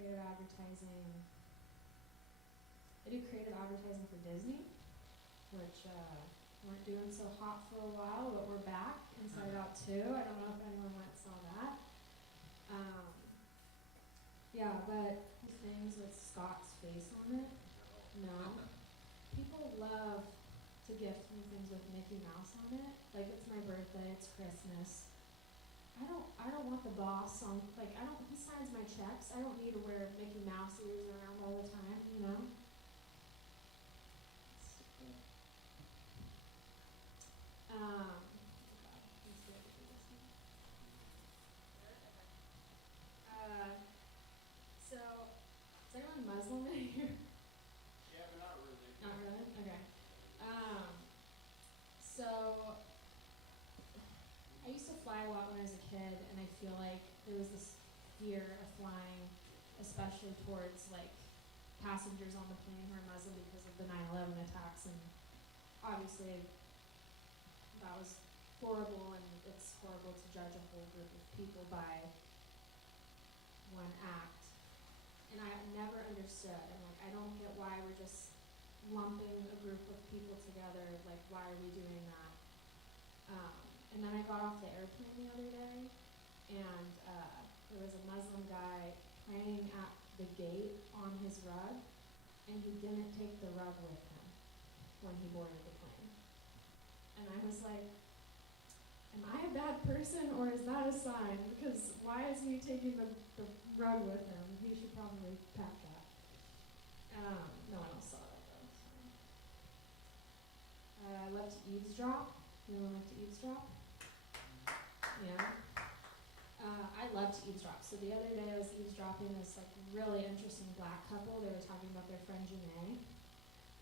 creative advertising. They do creative advertising for Disney, which weren't doing so hot for a while, but we're back. Inside Out 2. I don't know if anyone went and saw that. Yeah, but things with Scott's face on it. No. People love to gift me things with Mickey Mouse on it. Like, it's my birthday, it's Christmas. I don't want the boss on, like, he signs my checks. I don't need to wear Mickey Mouse ears around all the time, you know? Stupid. Let's see if I can do this one. So, is anyone Muslim in here? Yeah, but not really. Not really? Okay. So, I used to fly a lot when I was a kid, and I feel like there was this fear of flying, especially towards, like, passengers on the plane who are Muslim because of the 9/11 attacks, and obviously that was horrible, and it's horrible to judge a whole group of people by one act. And I never understood. I'm like, I don't get why we're just lumping a group of people together. Like, why are we doing that? And then I got off the airplane the other day, and there was a Muslim guy playing at the gate on his rug, and he didn't take the rug with him when he boarded the plane. And I was like, am I a bad person, or is that a sign? Because why is he taking the rug with him? He should probably pack that. No one else saw that, though. It's fine. I love to eavesdrop. Anyone like to eavesdrop? Yeah. I love to eavesdrop. So the other day I was eavesdropping this like really interesting black couple. They were talking about their friend Janae.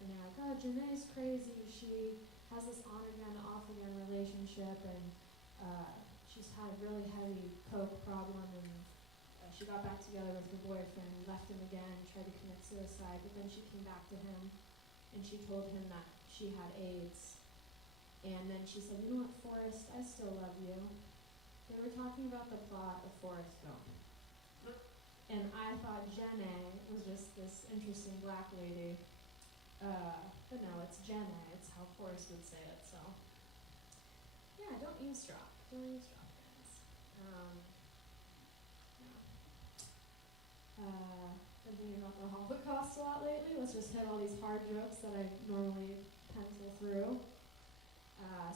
And they're like, oh, Janae's crazy. She has this on again, off again relationship, and she's had a really heavy coke problem, and she got back together with her boyfriend, left him again, tried to commit suicide, but then she came back to him, and she told him that she had AIDS. And then she said, you know what, Forrest, I still love you. They were talking about the plot of Forrest Gump. And I thought Jenna was just this interesting black lady. But no, it's Jenna. It's how Forrest would say it, so. Yeah, don't eavesdrop. Don't eavesdrop, guys. Been thinking about the Holocaust a lot lately. Let's just hit all these hard jokes that I normally pencil through.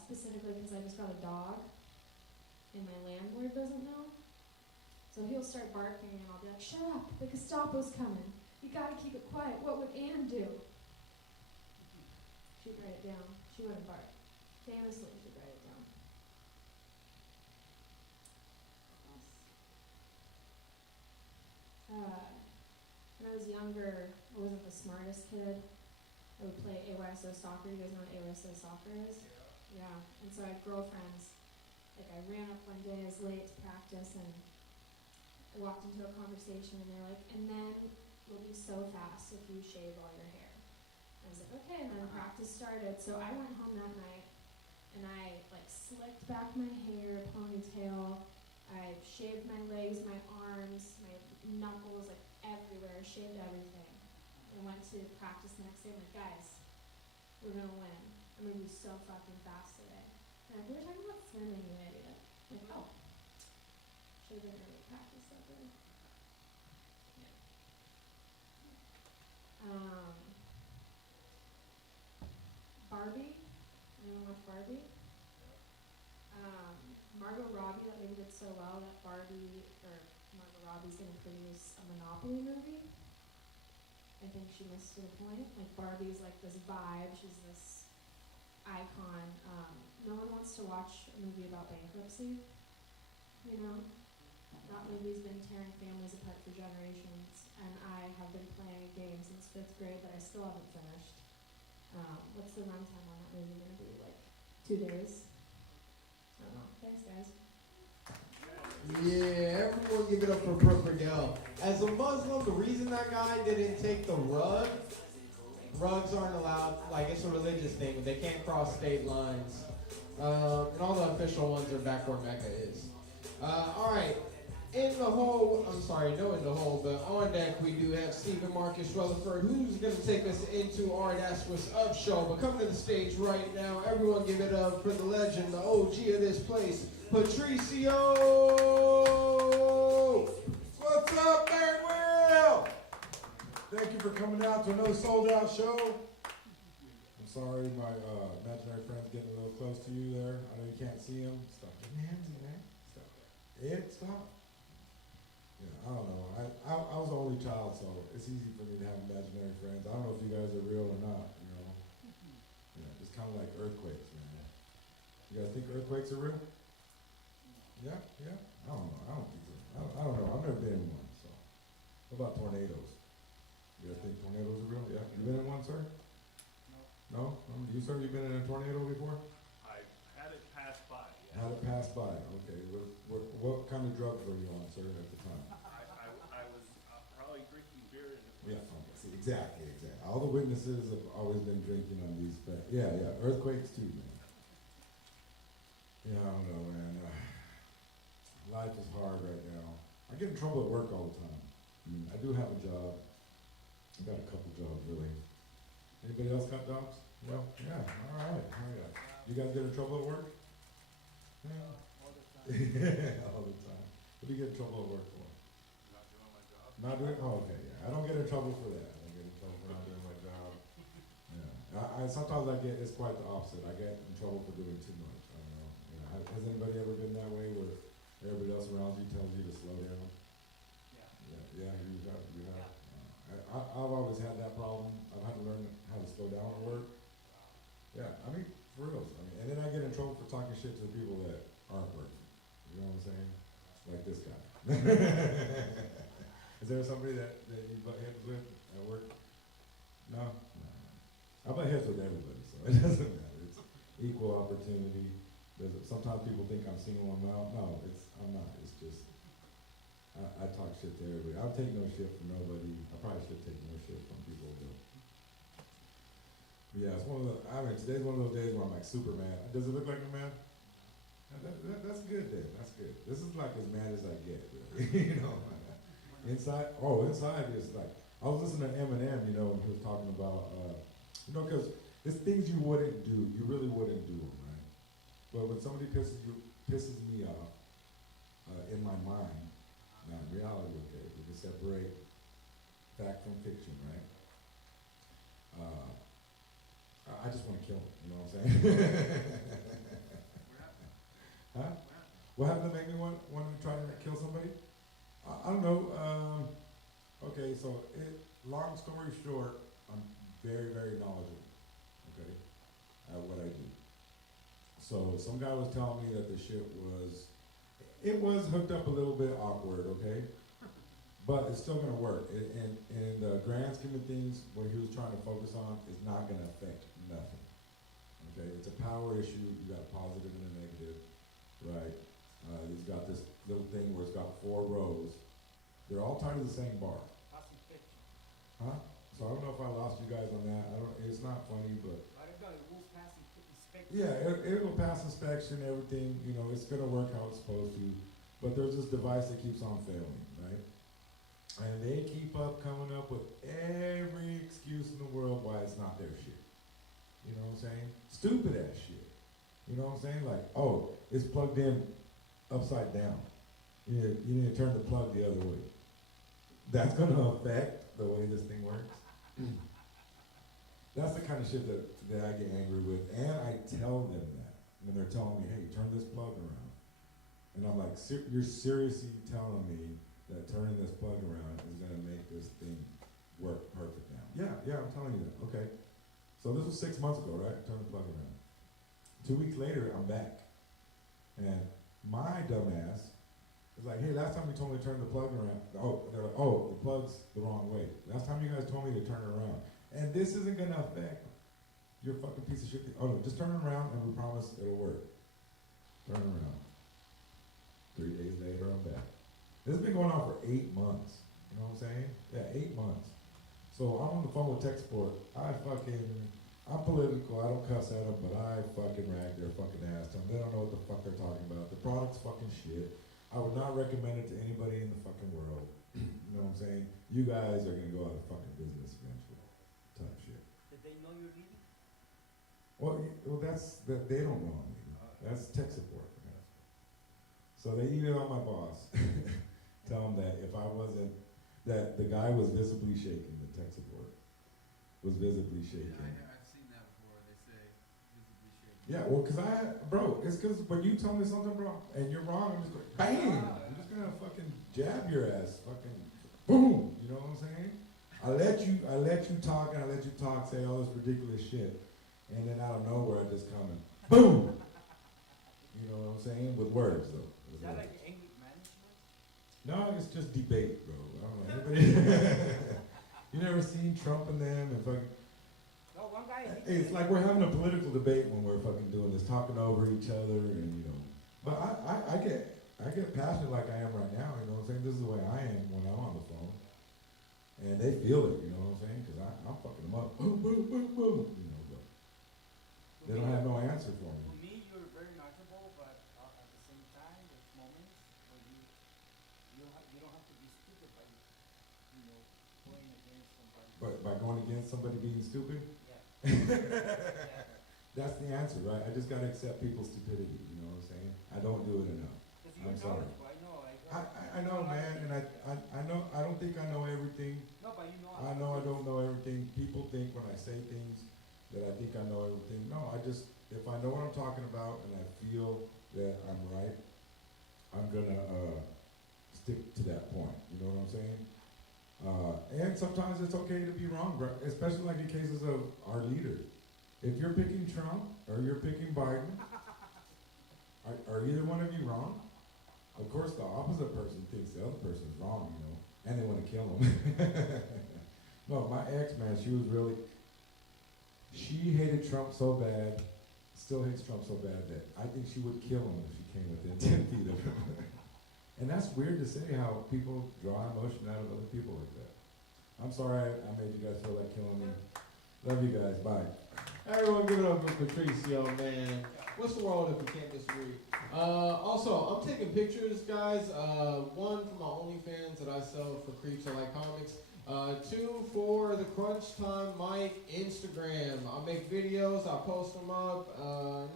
Specifically because I just got a dog, and my landlord doesn't know. So he'll start barking, and I'll be like, shut up, the Gestapo's coming. You gotta keep it quiet. What would Anne do? She'd write it down. She wouldn't bark. Famously, she'd write it down. When I was younger, I wasn't the smartest kid. I would play AYSO soccer. You guys know what AYSO soccer is? Yeah. And so I had girlfriends. Like, I ran up one day, I was late to practice, and I walked into a conversation, and they're like, and then you'll be so fast if you shave all your hair. I was like, okay, and then practice started. So I went home that night, and I, like, slicked back my hair, ponytail. I shaved my legs, my arms, my knuckles, like, everywhere. I shaved everything. And went to practice the next day. I'm like, guys, we're gonna win. I'm gonna be so fucking fast today. And we were talking about swimming, you idiot. I'm like, oh. Should've been really practice that day. Yeah. Barbie. Anyone watch Barbie? Margot Robbie, that lady did so well that Margot Robbie's gonna produce a Monopoly movie. I think she missed the point. Like, Barbie's like this vibe, she's this icon. No one wants to watch a movie about bankruptcy, you know? That movie's been tearing families apart for generations, and I have been playing a game since 5th grade that I still haven't finished. What's the runtime on that movie gonna be? Like 2 days? I don't know. Thanks, guys. Yeah, everyone give it up for Brooke Riddell. As a Muslim, the reason that guy didn't take the rugs aren't allowed, like, it's a religious thing, but they can't cross state lines. And all the official ones are back where Mecca is. Alright, in the hole, I'm sorry, no in the hole, but on deck we do have Stephen Marcus Rutherford, who's going to take us into our That's What's Up show. But coming to the stage right now, everyone give it up for the legend, the OG of this place, Patricio! What's up, Barry Will? Thank you for coming out to another sold-out show. I'm sorry my imaginary friend's getting a little close to you there. I know you can't see him. Stop getting handsy, man. Stop. Ed, stop. Yeah, I don't know. I was an only child, so it's easy for me to have imaginary friends. I don't know if you guys are real or not, you know. Yeah, it's kind of like earthquakes, man. You guys think earthquakes are real? Yeah, yeah. I don't know. I don't think so. I don't know. I've never been in one, so. What about tornadoes? You guys think tornadoes are real? Yeah. You been in one, sir? No? You, sir, you been in a tornado before? I had it pass by. Yeah. Had it pass by. Okay. What kind of drugs were you on, sir, at the time? I was probably drinking beer and Yeah. Okay. See, exactly. All the witnesses have always been drinking on these. Yeah. Earthquakes too, man. Yeah, I don't know, man. Life is hard right now. I get in trouble at work all the time. I mean, I do have a job. I've got a couple jobs, really. Anybody else got jobs? Well, yeah, all right. You guys get in trouble at work? Yeah. all the time. All the time. What do you get in trouble at work for? Not doing my job. Not doing? Oh, okay, yeah. I don't get in trouble for that. I don't get in trouble for not doing my job. Yeah. Sometimes it's quite the opposite. I get in trouble for doing too much. I don't know. Has anybody ever been that way where everybody else around you tells you to slow down? Yeah. Yeah, you have. I've always had that problem. I've had to learn how to slow down at work. Yeah, I mean, for real. And then I get in trouble for talking shit to the people that aren't working. You know what I'm saying? Like this guy. Is there somebody that you butt heads with at work? No? I butt heads with everybody, so it doesn't matter. It's equal opportunity. Sometimes people think I'm singling them out. No, I'm not. It's just I talk shit to everybody. I'll take no shit from nobody. I probably should take no shit from people, but yeah, it's one of the. Today's one of those days where I'm like super mad. Does it look like I'm mad? That's good then. That's good. This is like as mad as I get, really. You know. Inside is like I was listening to Eminem. You know, when he was talking about because it's things you wouldn't do. You really wouldn't do them, right? But when somebody pisses me off in my mind. Now, in reality, okay, we can separate fact from fiction, right? I just want to kill him, you know what I'm saying? Huh? What happened to make me want to try to kill somebody? I don't know. Okay, so long story short, I'm very, very knowledgeable, okay, at what I do. So some guy was telling me that the shit was hooked up a little bit awkward, okay? But it's still gonna work. In the grand scheme of things, what he was trying to focus on is not gonna affect nothing. Okay, it's a power issue. You got a positive and a negative, right? He's got this little thing where it's got 4 rows. They're all tied to the same bar. Huh? So I don't know if I lost you guys on that. It's not funny, but yeah, it will pass inspection, everything, you know, it's gonna work how it's supposed to, but there's this device that keeps on failing, right? And they keep up coming up with every excuse in the world why it's not their shit. You know what I'm saying? Stupid ass shit. You know what I'm saying? Like, oh, it's plugged in upside down. You need to turn the plug the other way. That's gonna affect the way this thing works. That's the kind of shit that I get angry with, and I tell them that when they're telling me, hey, turn this plug around. And I'm like, you're seriously telling me that turning this plug around is gonna make this thing work perfect now? Yeah, I'm telling you that, okay. So this was 6 months ago, right? Turn the plug around. 2 weeks later, I'm back. And my dumbass is like, hey, last time you told me to turn the plug around, they're like, the plug's the wrong way. Last time you guys told me to turn it around. And this isn't gonna affect your fucking piece of shit. Oh no, just turn it around and we promise it'll work. Turn it around. 3 days later, I'm back. This has been going on for 8 months. You know what I'm saying? Yeah, 8 months. So I'm on the phone with tech support. I'm political, I don't cuss at them, but I fucking rag their fucking ass. They don't know what the fuck they're talking about. The product's fucking shit. I would not recommend it to anybody in the fucking world. You know what I'm saying? You guys are gonna go out of fucking business eventually, type shit. Did they know you're leaving? Well, that's that they don't know me. That's tech support. So they emailed my boss, tell him that if I wasn't, that the guy was visibly shaking. The tech support was visibly shaking. Yeah, I've seen that before. They say visibly shaking. Yeah, well, it's cause when you tell me something, bro, and you're wrong, I'm just going, bang! I'm just gonna fucking jab your ass, fucking, boom! You know what I'm saying? I let you talk, and I let you talk, say all this ridiculous shit, and then out of nowhere, I just come and, boom! You know what I'm saying? With words, though. Is that like angry management? No, it's just debate, bro. I don't know. Anybody? You never seen Trump and them and fucking. No, one guy. It's like we're having a political debate when we're fucking doing this, talking over each other, and you know. But I get passionate like I am right now. You know what I'm saying? This is the way I am when I'm on the phone, and they feel it. You know what I'm saying? Because I'm fucking them up. Boom, boom, boom, boom. You know, but they don't have no answer for me. For me, you're very knowledgeable, but at the same time, there's moments where you don't have to be stupid by going against somebody. But by going against somebody being stupid, Yeah. that's the answer, right? I just gotta accept people's stupidity. You know what I'm saying? I don't do it enough. Because you're I'm sorry. knowledgeable. I know. I know, man, and I know. I don't think I know everything. No, but you know. I know I don't know everything. People think when I say things that I think I know everything. No, if I know what I'm talking about and I feel that I'm right, I'm gonna stick to that point. You know what I'm saying? And sometimes it's okay to be wrong, especially like in cases of our leader. If you're picking Trump or you're picking Biden, are either one of you wrong? Of course, the opposite person thinks the other person is wrong, you know, and they want to kill him. No, my ex, man, she hated Trump so bad, still hates Trump so bad that I think she would kill him if she came within 10 feet of him. And that's weird to say how people draw emotion out of other people like that. I'm sorry I made you guys feel like killing me. Love you guys. Bye. Everyone give it up for Patricio, man. What's the world if we can't disagree? Also, I'm taking pictures, guys. One for my OnlyFans that I sell for Creeps I Like Comics. Two for the Crunch Time Mike Instagram. I make videos, I post them up.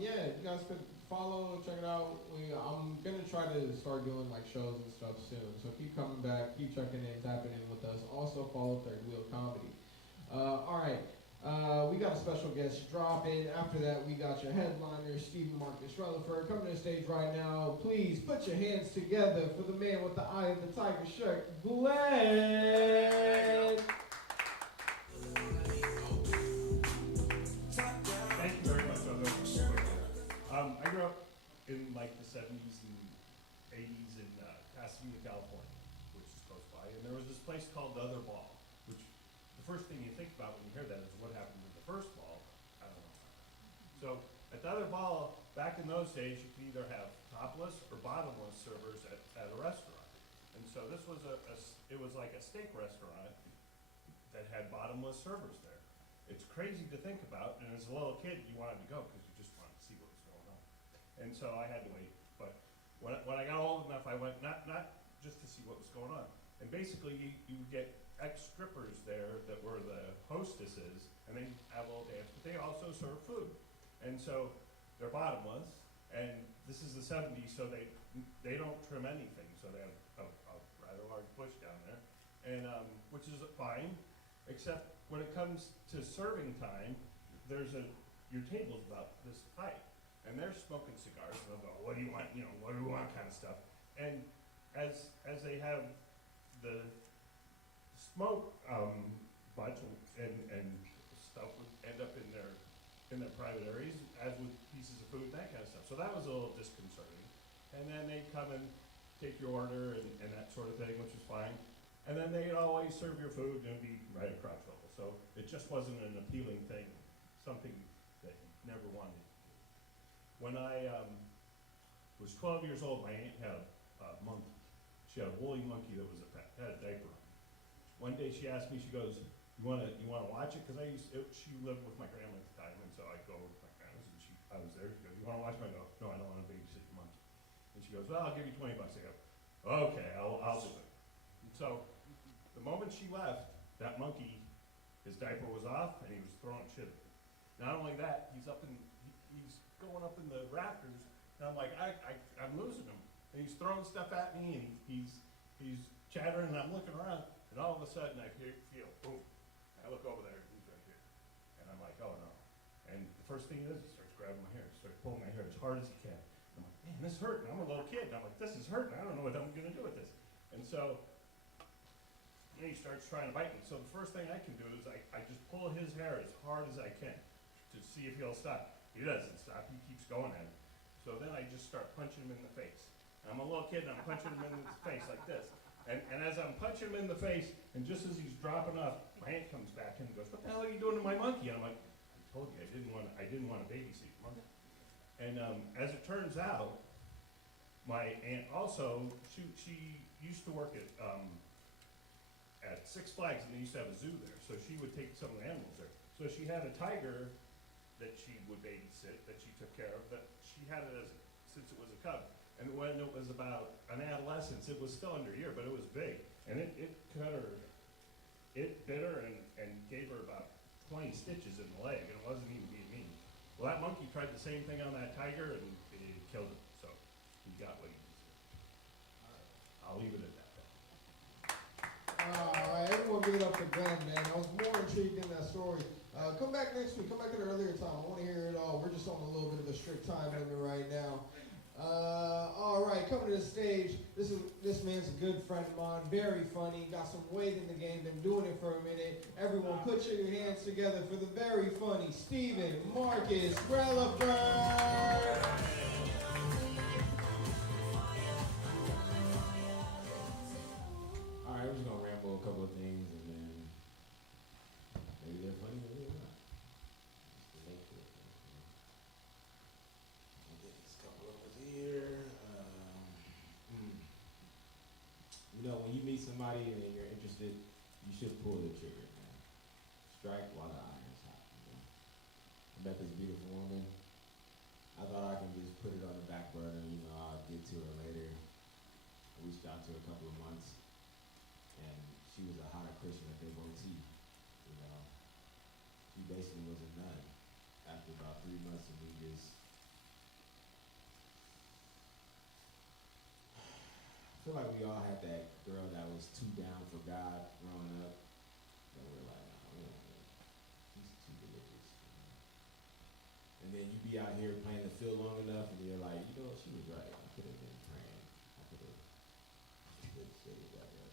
Yeah, you guys could follow, check it out. I'm gonna try to start doing like shows and stuff soon. So keep coming back, keep checking in, tapping in with us. Also follow Third Wheel Comedy. All right. We got a special guest dropping. After that, we got your headliner, Stephen Marcus Rutherford, coming to the stage right now. Please put your hands together for the man with the eye of the tiger shirt, Glenn. Thank you very much. I grew up in like the 70s and 80s in Pasadena, California, which is close by, and there was this place called The Other Ball, which the first thing you think about when you hear that is what happened to the first ball. I don't know. So at The Other Ball, back in those days, you could either have topless or bottomless servers at a restaurant. And so this was it was like a steak restaurant that had bottomless servers there. It's crazy to think about, and as a little kid, you wanted to go because you just wanted to see what was going on. And so I had to wait. But when I got old enough, I went not just to see what was going on. And basically, you get ex-strippers there that were the hostesses, and they have a little dance, but they also serve food. And so they're bottomless, and this is the 70s, so they don't trim anything, so they have a rather large bush down there, and which is fine, except when it comes to serving time, your table's about this height, and they're smoking cigars, and they'll go, what do you want, what do you want kind of stuff. And as they have the smoke butts and stuff would end up in their private areas, as with pieces of food, that kind of stuff. So that was a little disconcerting. And then they'd come and take your order and that sort of thing, which was fine. And then they'd always serve your food and it'd be right at crotch level. So it just wasn't an appealing thing, something that you never wanted to do. When I was 12 years old, my aunt had a monkey. She had a woolly monkey that was had a diaper on. One day she asked me, she goes, you wanna watch it? Because she lived with my grandma at the time, and so I'd go with my grandma's, and I was there. She goes, you wanna watch it? I go, no, I don't wanna babysit your monkey. And she goes, well, I'll give you $20. I go, Okay, I'll do it. And so, the moment she left, that monkey, his diaper was off and he was throwing shit at me. Not only that, he's going up in the rafters, and I'm like, I'm losing him. And he's throwing stuff at me, and he's chattering, and I'm looking around, and all of a sudden I feel boom. I look over there, and he's right here. And I'm like, oh no. And the first thing is, he starts grabbing my hair, starts pulling my hair as hard as he can. I'm like, man, this is hurting. I'm a little kid, and I'm like, this is hurting. I don't know what I'm gonna do with this. And so, he starts trying to bite me. So the first thing I can do is I just pull his hair as hard as I can to see if he'll stop. He doesn't stop. He keeps going at it. So then I just start punching him in the face. I'm a little kid and I'm punching him in the face like this. And as I'm punching him in the face, and just as he's dropping off, my aunt comes back in and goes, what the hell are you doing to my monkey? And I'm like, I told you I didn't want to babysit the monkey. And as it turns out, my aunt also, she used to work at Six Flags, and they used to have a zoo there. So she would take some of the animals there. So she had a tiger that she would babysit, that she took care of, that she had it since it was a cub. And when it was about an adolescence, it was still under a year, but it was big. And it bit her and gave her about 20 stitches in the leg, and it wasn't even being mean. Well, that monkey tried the same thing on that tiger, and it killed him. So he got what he deserved. I'll leave it at that. Alright, everyone give it up for Glenn, man. I was more intrigued in that story. Come back next week. Come back at an earlier time. I want to hear it all. We're just on a little bit of a strict time limit right now. Alright, coming to the stage. This man's a good friend of mine. Very funny. Got some weight in the game. Been doing it for a minute. Everyone put your hands together for the very funny Stephen Marcus Relaford. Alright, we're just gonna ramble a couple of things and then maybe they're funny, maybe they're not. I'll get this couple over here. You know, when you meet somebody and you're interested, you should pull the trigger, man. Strike while the iron's hot. You know? I met this beautiful woman. I thought I can just put it on the back burner, you know, I'll get to her later. I reached out to her a couple of months. And she was a hot Christian devotee, you know. She basically was a nun. After about 3 months of me just, I feel like we all had that girl that was too down for God growing up. That we're like, nah, we don't know. She's too religious. You know? And then you be out here playing the field long enough and you're like, you know, she was right. I could have been praying. I could have stayed that way.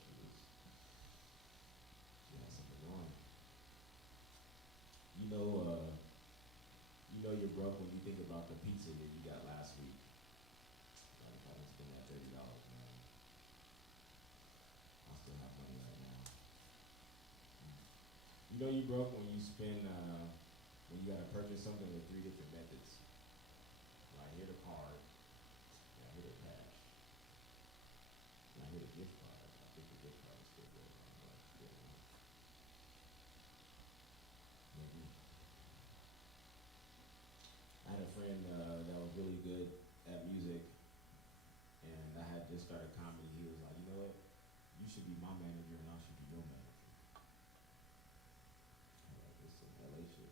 She had something going. You know you're broke when you think about the pizza that you got last week. Like, I didn't spend that $30, man. I still have money right now. You know you broke when you spend, when you gotta purchase something with 3 different methods. Like, hit a card, and I hit a cash, and I hit a gift card. I think the gift card is still good. Maybe. I had a friend that was really good at music, and I had just started comedy. He was like, you know what? You should be my manager, and I should be your manager. I was like, this is some LA shit.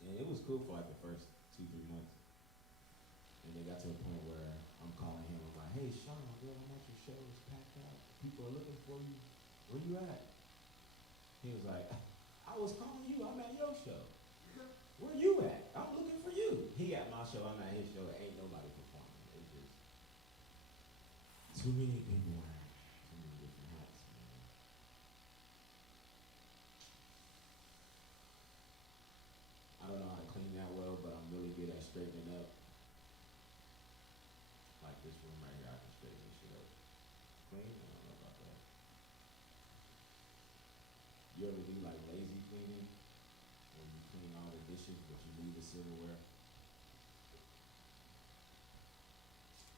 And it was cool for like the first 2-3 months. And they got to a point where I'm calling him. I'm like, hey, Sean, girl, I'm at your show. It's packed out. People are looking for you. Where you at? He was like, I was calling you. I'm at your show. Where you at? I'm looking for you. He at my show. I'm at his show. Ain't nobody performing. It's just too many people wearing too many different hats, man. I don't know how to clean that well, but I'm really good at straightening up. Like this room right here, I can straighten this shit up. Clean? I don't know about that. You ever do like lazy cleaning? Where you clean all the dishes, but you leave the silverware?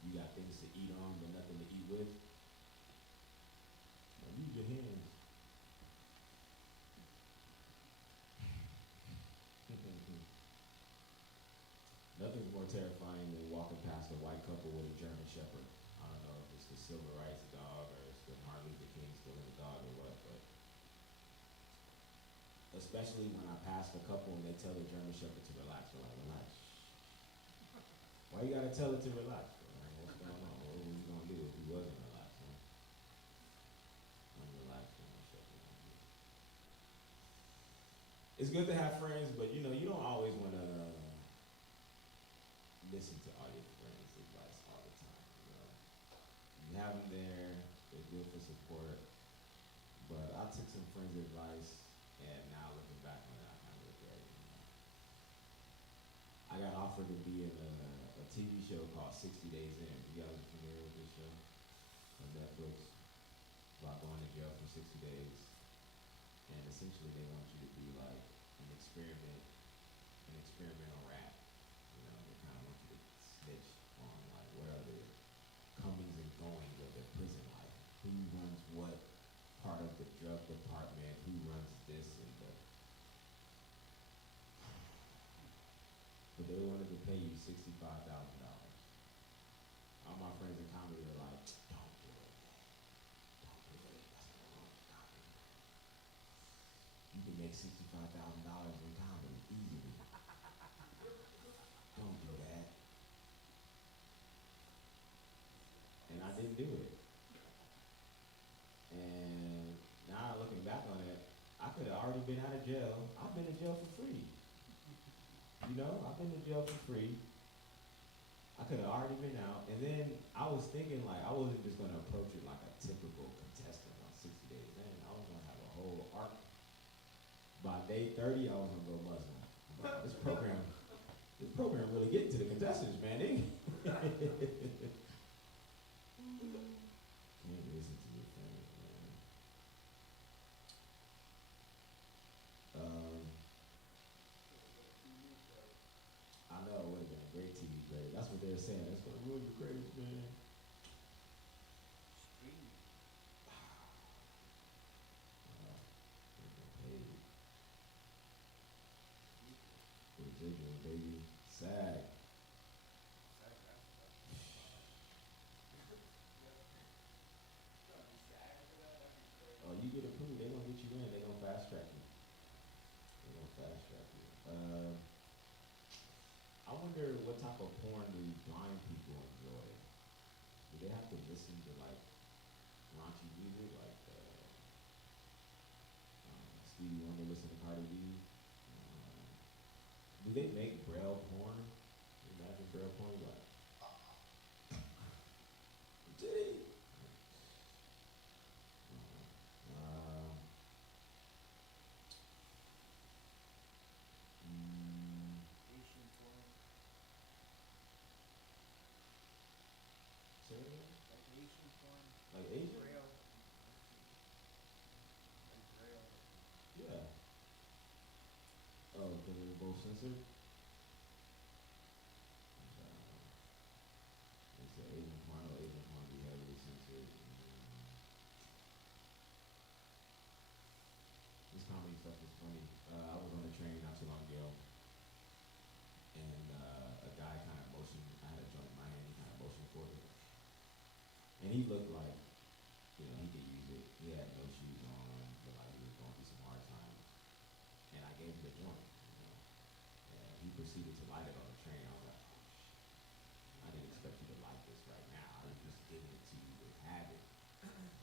You got things to eat on, but nothing to eat with? Now use your hands. Nothing's more terrifying than walking past a white couple with a German Shepherd. I don't know if it's the civil rights dog or it's the Martin Luther King still in the dog or what, but especially when I pass the couple and they tell the German Shepherd to relax, they're like, relax. Why you gotta tell it to relax? Like, what's going on? What was he gonna do if he wasn't relaxed? Huh? Unrelaxed German Shepherd. It's good to have friends, but you know, you don't always want to listen to all your friends' advice all the time. You know, you have them there; they're good for support. But I took some friends' advice, and now looking back on it, I kind of regret it. You know? I got offered to be in a TV show called 60 Days In. You guys are familiar with this show on Netflix about going to jail for 60 days, and essentially they want you to be like an experimental rat. You know, they kind of want you to snitch on like what are the comings and goings of their prison life. Who runs what part of the drug department? Who runs this and the. But they wanted to pay you $65,000. All my friends in comedy are like, don't do it. Don't do it. That's the wrong comedy. You can make $65,000 in comedy easily. Don't do that. And I didn't do it. And now looking back on it, I could have already been out of jail. I've been in jail for free. You know, I've been in jail for free. I could have already been out. And then I was thinking like I wasn't just gonna approach it like a typical contestant on 60 Days In. I was gonna have a whole arc. By day 30, I was gonna go Muslim. I'm like, this program really getting to the contestants, man. They can't listen to your friends, man. I know it would have been a great TV credit. That's what they're saying. That's gonna ruin your credits, man. Streaming. Paid. Residual, baby. SAG. Oh, you get approved, they gonna get you in. They gonna fast track you. They gonna fast track you. I wonder what type of porn do blind people enjoy? Do they have to listen to like raunchy music, like Stevie Wonder listen to Cardi B? Do they make braille porn? Imagine braille porn like. Gee. Asian porn. Say it again? Like Asian porn. Like Asian? Braille. Like Braille. Yeah. Oh, because they're both censored? It's the Asian porn, or Asian porn be heavily censored. This comedy stuff is funny. I was on a train not too long ago, and a guy kind of motioned, I had a joint in my hand, he kind of motioned for it. And he looked like, you know, he could use it. He had no shoes on, but like he was going through some hard times. And I gave him the joint, you know. And he proceeded to light it on the train. I was like, oh shit. I didn't expect you to like this right now. I was just giving it to you to have it.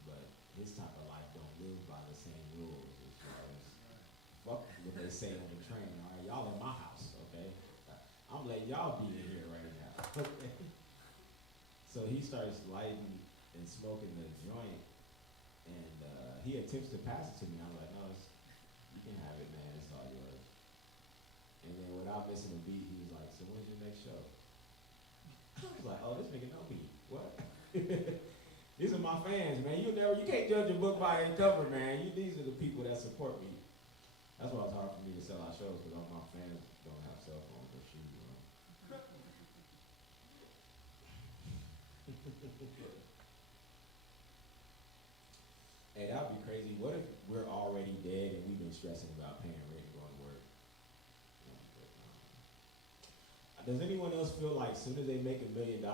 But his type of life don't live by the same rules as far as fuck what they say on the train. All right, y'all in my house, okay? I'm letting y'all be in here right now. Okay. So he starts lighting and smoking the joint, and he attempts to pass it to me. I'm like, no, you can have it, man. It's all yours. And then without missing a beat, he was like, so when's your next show? I was like, oh, this nigga know me. What? These are my fans, man. You can't judge a book by its cover, man. These are the people that support me. That's why it's hard for me to sell out shows, because all my fans don't have cell phones or shoes on. Hey, that would be crazy. What if we're already dead and we've been stressing about paying rent and going to work? Does anyone else feel like as soon as they make $1 million,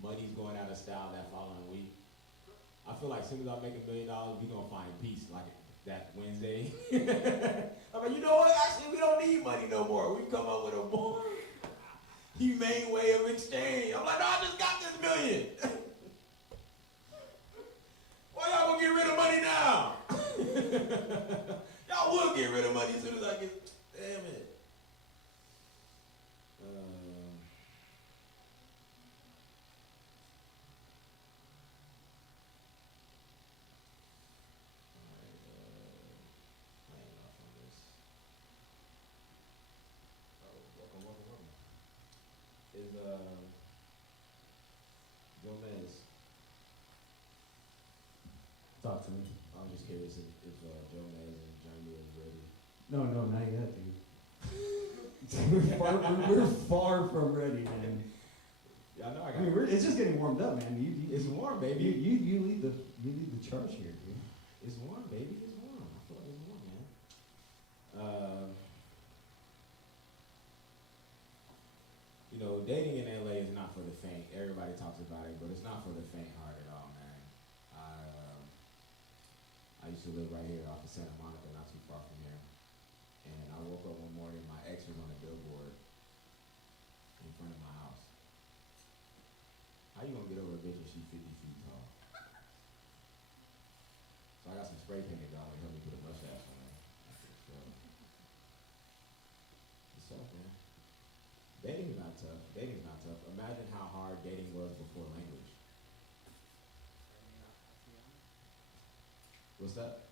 money's going out of style that following week? I feel like as soon as I make $1 million, we gonna find peace like that Wednesday. I'm like, you know what? Actually, we don't need money no more. We come up with a more humane way of exchange. I'm like, no, I just got this $1 million. Why y'all gonna get rid of money now? Y'all will get rid of money as soon as I get. Damn it. Welcome. Is Gomez? Talk to me. I'm just curious if Gomez and Jamie is ready. No, not yet, dude. we're far from ready, man. Yeah, I know. I mean, it's just getting warmed up, man. It's warm, baby. You lead the charge here, dude. It's warm, baby. It's warm. I feel like it's warm, man. You know, dating in LA is not for the faint. Everybody talks about it, but it's not for the faint heart at all, man. I used to live right here off of Santa Monica, not too far from here. And I woke up one morning, my ex was on a billboard in front of my house. How you gonna get over a bitch if she's 50 feet tall? So I got some spray paint to go and help me put a mustache on there. It's tough, man. Dating's not tough. Imagine how hard dating was before language. What's that?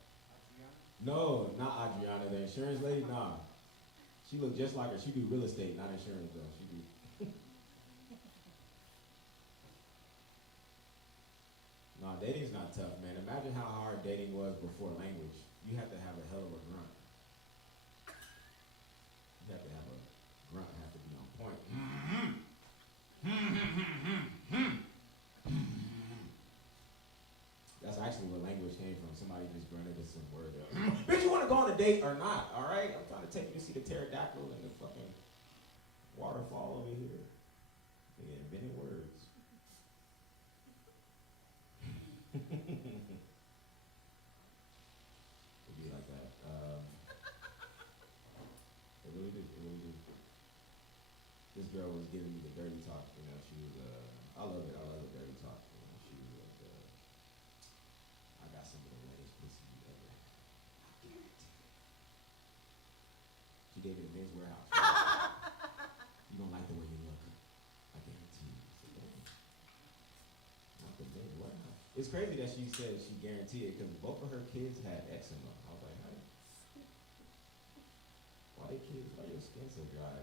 No, not Adriana, the insurance lady. Nah, she looked just like her. She do real estate, not insurance though. She do. Nah, dating's not tough, man. Imagine how hard dating was before language. You have to have a hell of a grunt. You have to have a grunt. Have to be on point. That's actually where language came from. Somebody just grunted us some word. Bitch, you want to go on a date or not? All right, I'm trying to take you to see the pterodactyl and the fucking waterfall over here. They invented words. It'd be like that. It really do. This girl was giving me the dirty talk. You know, she was. I love it. Dirty talk. You know, she was like, I got some of the wettest pussy you ever. She gave me the Men's Warehouse. You don't like the way you look. I guarantee you. Not the Men's Warehouse. It's crazy that she said she guaranteed it because both of her kids had eczema. I was like, hey, why your skin so dry?